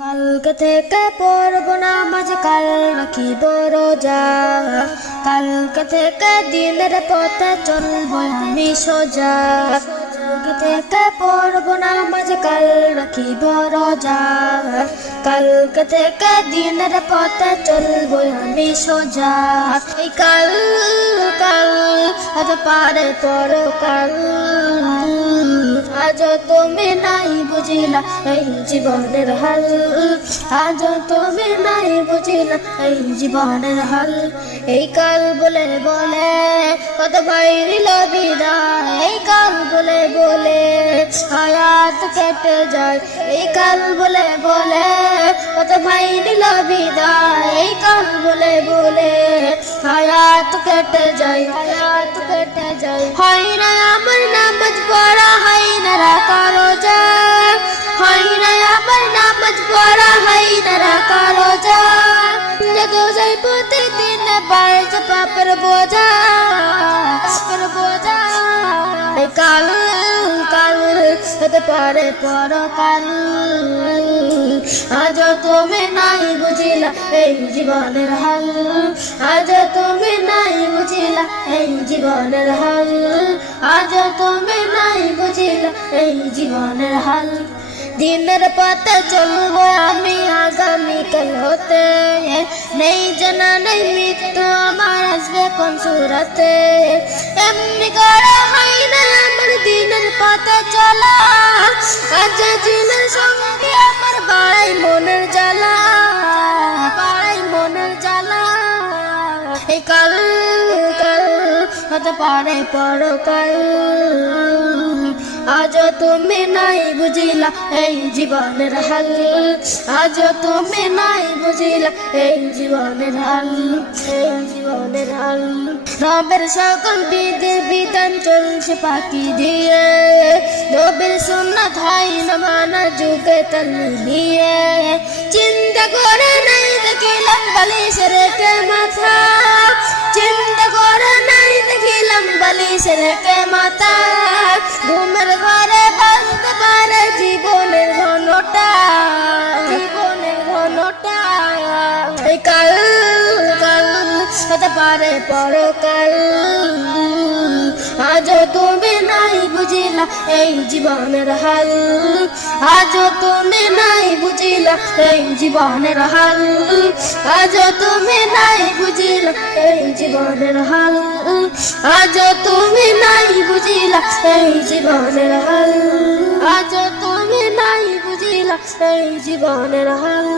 কালকে থেকে পড়ব নামাজ, কাল রাখিব রোজা। কালকে থেকে দিনের পথে চলব আমি সোজা। কালকে থেকে পড়ব নামাজ, কাল রাখিব রোজা। কালকে থেকে দিনের পথে চলব আমি সোজা। এই কাল কাল আজ পারে পরকাল, আজ তুমি নাই বুঝিলা এই জীবনের হাল। আজ তুমি নাই বুঝিলা এই জীবনের হাল। এই কাল বলে বলে কত ভাই দিল বিদায়। এই কাল বলে বলে হায়াত কেটে যায়। এই কাল বলে বলে কত ভাই দিল বিদায়। এই কাল বলে বলে হায়াত কেটে যায়, হায়াত কেটে যায়। হয় না আমার নামাজ পড়া, হয় না রাখা রোজা। হয় না আমার নামাজ পড়া, হয় না রাখা রোজা। জেগেও যাই প্রতিদিন বাড়ছে পাপের বোঝা, পাপের বোঝা। কাল কাল হতে পারে পরকাল, আজ তুমি নাই বুঝিলা এই জীবনের হাল। আজ তুমি নাই বুঝিলা এই জীবনের হাল। আজ তুমি নাই বুঝিলা এই জীবনের হাল। দিনের পথে চলবো আমি আগামীকাল হতে, নেই জানা নেই মৃত্যু আমার আসবে কোন সুরাতে। এমনি করে হয় না আমার দিনের পথে চলা, আজ দিনের সঙ্গে আমার বাড়াই মনের জ্বালা, বাড়াই মনের জ্বালা। এই কাল কাল হতে পারে পরকাল, আজ তুমি নাই বুঝিলা এই জীবনের হাল। আজ তুমি নাই বুঝিলা এই জীবনের হাল, এই জীবনের হাল। রবের সকল বিধি বিধান চলছে পাখি দিয়ে, নবীর সুন্নাত হয় না মানা যুগে তাল নিয়ে। চিন্তা করে নাই দেখিলাম বালিশে রেখে মাথা, চিন্তা করে নাই দেখিলাম বালিশে রেখে মাথা। ঘুমের ঘরে বাজতে পারে জীবনের ঘনটা, জীবনের ঘনটা। এই কাল কাল হতে পারে পরকাল, আজ তুমি নাই বুঝিলা এই জীবনের হাল। আজ তুমি নাই বুঝিলা এই জীবনের হাল। আজ তুমি নাই বুঝিলা এই জীবনের হাল। আজ তুমি নাই বুঝিলা এই জীবনের হাল। আজ তুমি নাই বুঝিলা এই জীবনের হাল।